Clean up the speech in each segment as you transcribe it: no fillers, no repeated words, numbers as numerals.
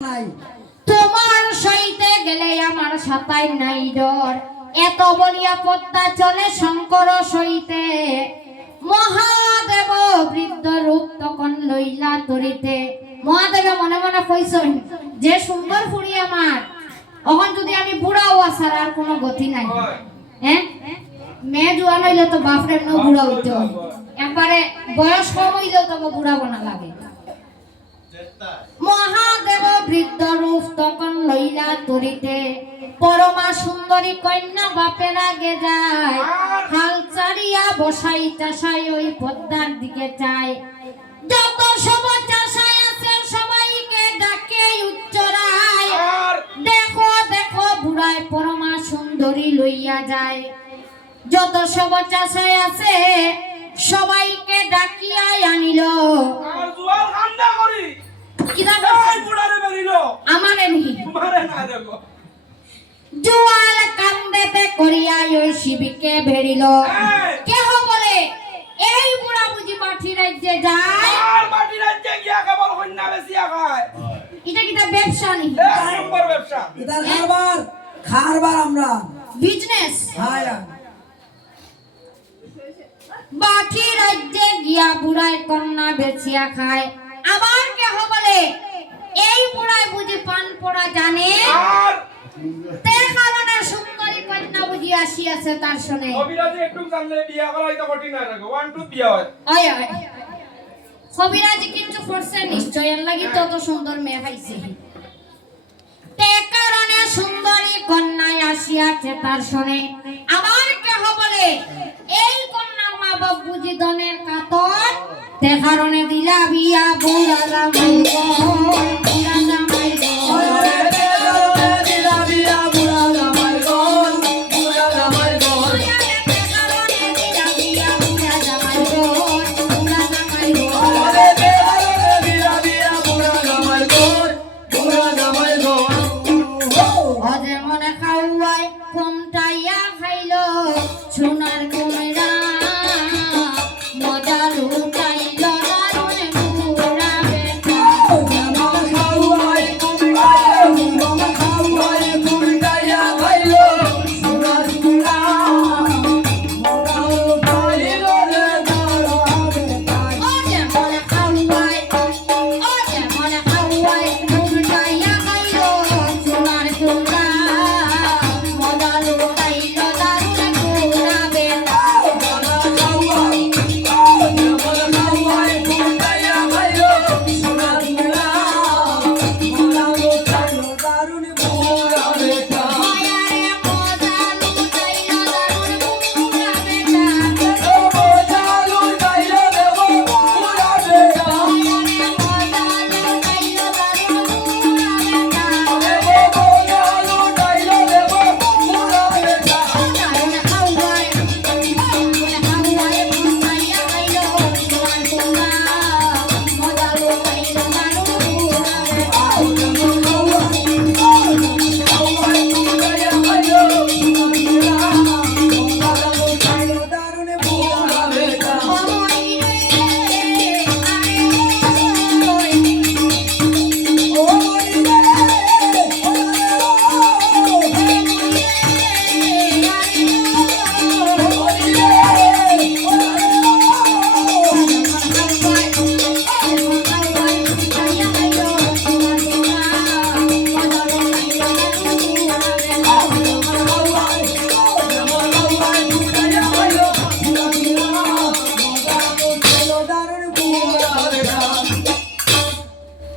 নাই তোমার সইতে গেলে আমার সাতাই নাই ডর এত বলিয়া পদ্মা চলে শঙ্কর সইতে মহাদেব বৃদ্ধ রূপ তখন লইলা তরিতে মহাদেবে মনে মনে কইছেন যে সুন্দর ফুড়ি আমার এখন যদি আমি বুড়াও আসার আর কোনো গতি নাই হ্যাঁ মেয়ে জোয়ান হইলে তো বাপরে নো বুড়া হইতো একবারে বয়স কম হইলেও তো বুড়া বানা লাগে মহাদেব বৃদ্ধ রূপ তখন লইলা তরিতে পরমা সুন্দরী কন্যা বাপের আগে যায় হাল চারিয়া বসাই চাষাই ওই পদ্মার দিকে চায় যত সব চাষাই আছে সবাইকে ডাকে উচ্চরায় দেখো দেখো বুড়ায় পরমা সুন্দরী লইয়া যায় যত সব চাষাই আছে সবাইকে ডাকিয়া আনিল জুয়াল কান্দেতে করিয়া ওই শিবিকে ভেড়িল কেহ বলে এই বুড়া বুঝি মাটি রাজ্যে যায় আর মাটি রাজ্যে গিয়া কেবল কন্যা বেচিয়া খায় এটা কি তা ব্যবসা নি এক নম্বর ব্যবসা এটা খারবার আমরা বিজনেস হ্যাঁ বাকি রাজ্যে গিয়া বুড়ায় কন্যা বেচিয়া খায় আবার কেহ বলে এই বুড়ায় বুঝি পান পড়া জানে আর তে কারণে সুন্দরী কন্যা বুঝি আসিয়াছে তার শুনে কবিরাজি একটু জানলে বিয়া করা হয়তো কঠিন না রাখো 1 2 বিয়া হয় আয় আয় কবিরাজি কিন্তু করছে নিশ্চয় এর লাগি তত সুন্দর মেয়ে পাইছে তে কারণে সুন্দরী কন্যা আসিয়াছে তার শুনে আবার কেহ বলে এই কন্যার মা বাপ বুঝি ধনের কাতর তে কারণে দিলা বিয়া বুড়া জামাই গো বুড়া জামাই গো সোনার কুমড়া মজা লুটাইল দারুণ পুরা বেটা ওরে মনে খাওয়াই ওরে মনে খাওয়াই লুটাইয়া খাইল সোনার কুমড়া মজা লুটাইল দারুণ পুরা বেটা মায়ারে মজা লুটাইল দারুণ পুরা বেটা মায়ারে মজা লুটাইল দারুণ পুরা বেটা খাওয়াই খাইয়া খাইল সোনার কুমড়া মজা লুটাইল দারুণ পুরা বেটা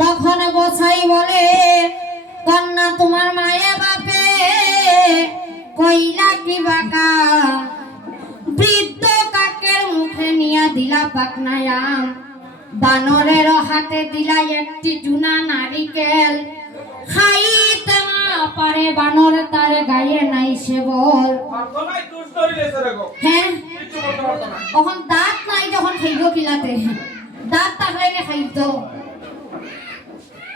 তখন বসাই বলে কন্যা তোমার মায়া বাপে কইলা কি বাকা বৃদ্ধ কাকের মুখে নিয়া দিলা পাকনায়াম বানরের হাতে দিলা একটি জুনা নারিকেল খাইতে না পারে বানর তার গায়ে নাই সে বল প্রার্থনায় দুষ ধরিলেছে রাখো হ্যাঁ কিছু বলতে পারতো না তখন দাঁত নাই যখন খাইব কিলাতে দাঁত থাকলে না খাইতো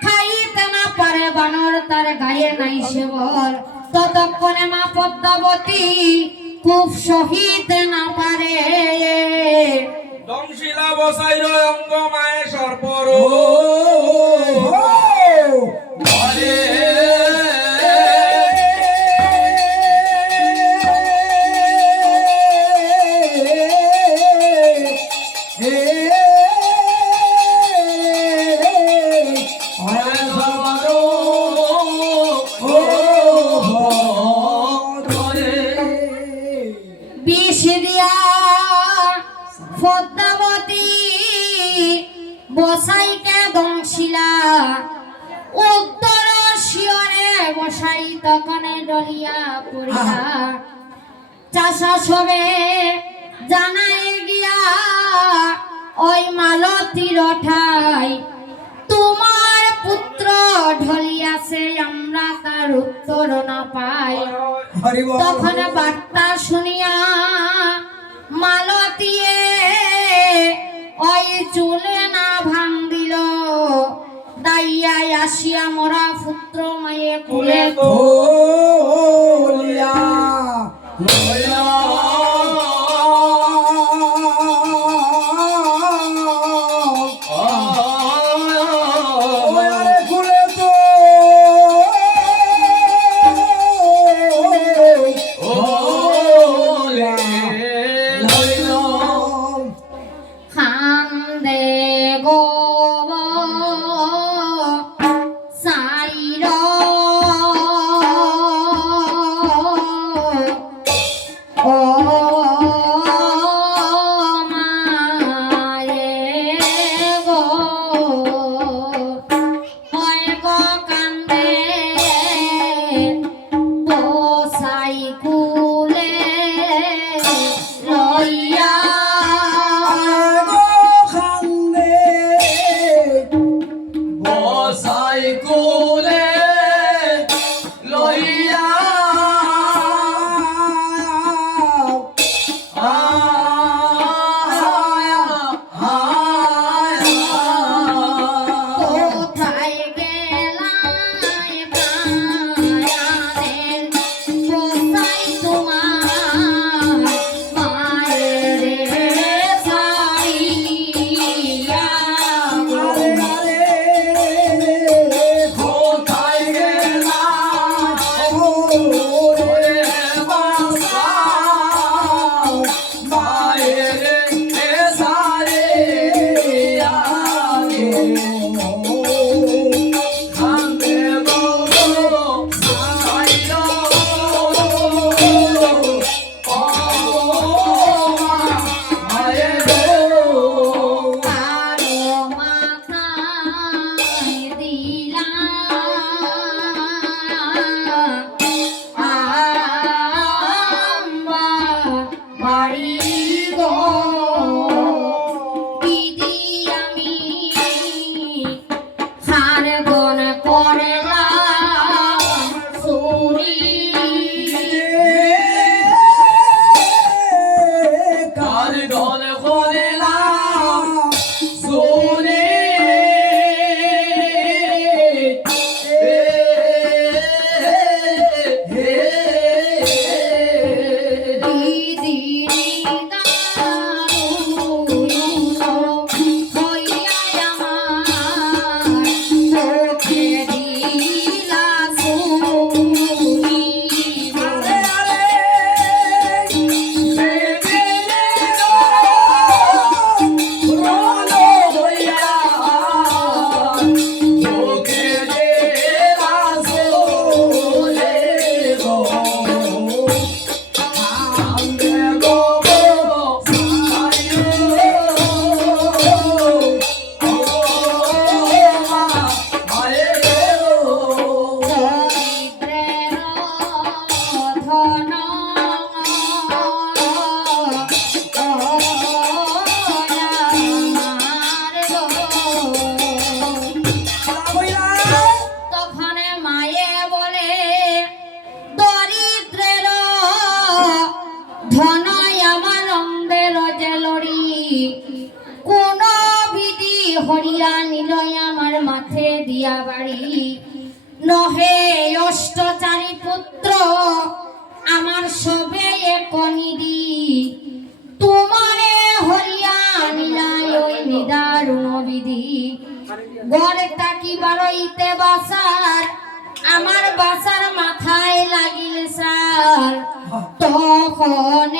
খাইতে না পারে বানর তার গায়ে নাই সে বল ততক্ষণে মা পদ্মাবতী খুব সহিতে না পারে দমশিলা বসাইল অঙ্গ মায়ে সর্পর বিষ দিয়া পদ্মাবতী বসাইতে দংশিলা উত্তর শিয়রে বসাই তখনে ডলিয়া পড়িয়া চাষা সবে জানাই গিয়া ওই মালতীর ঠাই তোমার পুত্র ঢলিয়াছে আমরা তার উত্তর না পাই। তখন বার্তা শুনিয়া মালতীয়ে ওই চুলে না ভাঙিল দাইয়াই আসিয়া মোরা পুত্র মায়ে কুলে তোলিয়া খান্দে গো সাইর ও মায়ে গো হয় গো কান্দে বসাই কুলে লইয়া কোথায় গেলাই প্রাণের বসাই তোমার মায়ের ছাড়িয়া গো। আরো মাথায় দিলা আম্বা বাড়ি গো দিদি আমি হার গন করলাম সুরি দিদি দারু হইয়া আমার চোখে দিলা সুরি দরিদ্রের ধন তখন মায়ে বলে দরিদ্রের ধন আমার অন্ধের জেলরি কোন বিধি হরিয়া নিল আমার মাথে দিয়া বাড়ি নহে অষ্টচারী পুত্র আমার সবে একনিদি তোমারে হরিয়া নিলাই ওই নিদারুণ বিধি গড়ে তাকি বারইতে বাসার আমার বাসার মাথায় লাগিল সার তখন